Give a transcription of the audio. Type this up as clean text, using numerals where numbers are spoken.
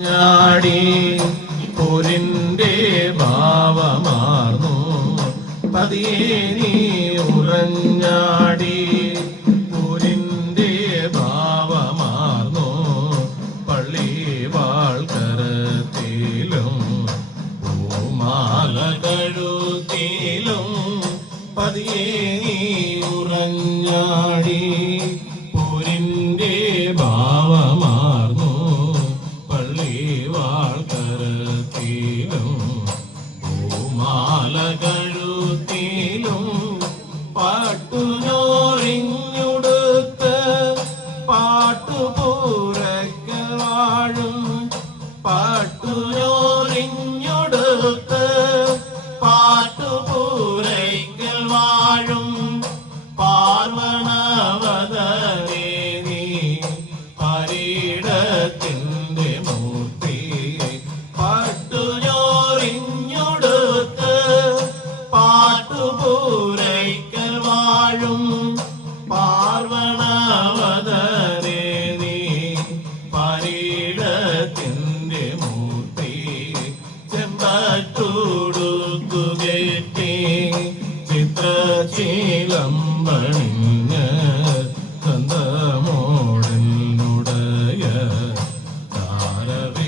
ാടി പോരിന്റെ ഭാവമാർന്നു പതിയെ നീ ഉറഞ്ഞാടി പോരിന്റെ ഭാവമാർന്നു പള്ളി വാൾക്കരത്തിലും പൂമാല കഴുത്തിലും പതിയെ നീ ഉറഞ്ഞാടി പോരിന്റെ ഭാവമാർന്നു വാൾക്കരത്തിലും പൂമാല കഴുത്തിലും പാട്ടുനോറിഞ്ഞുടുത്ത് പാട്ടുപൂരക്ക് വാഴും പാട്ടുനോറിഞ്ഞുടുത്ത് പാട്ടുപൂരയ്ക്കൽ വാഴും പാർവണവദനേ നീ പരീടത്തിൻ്റെ മൂർത്തി പട്ടുചോറിഞ്ഞുടുത്ത് പാട്ടുപൂരയ്ക്കൽ വാഴും പാർവണവദനേ നീ പരീടത്തിൻ്റെ മൂർത്തി ചെമ്പട്ടുടുക്കുകെട്ടി ചിത്രശീലമ്പണിഞ്ഞ് കന്തമോടനുടയ താരവേ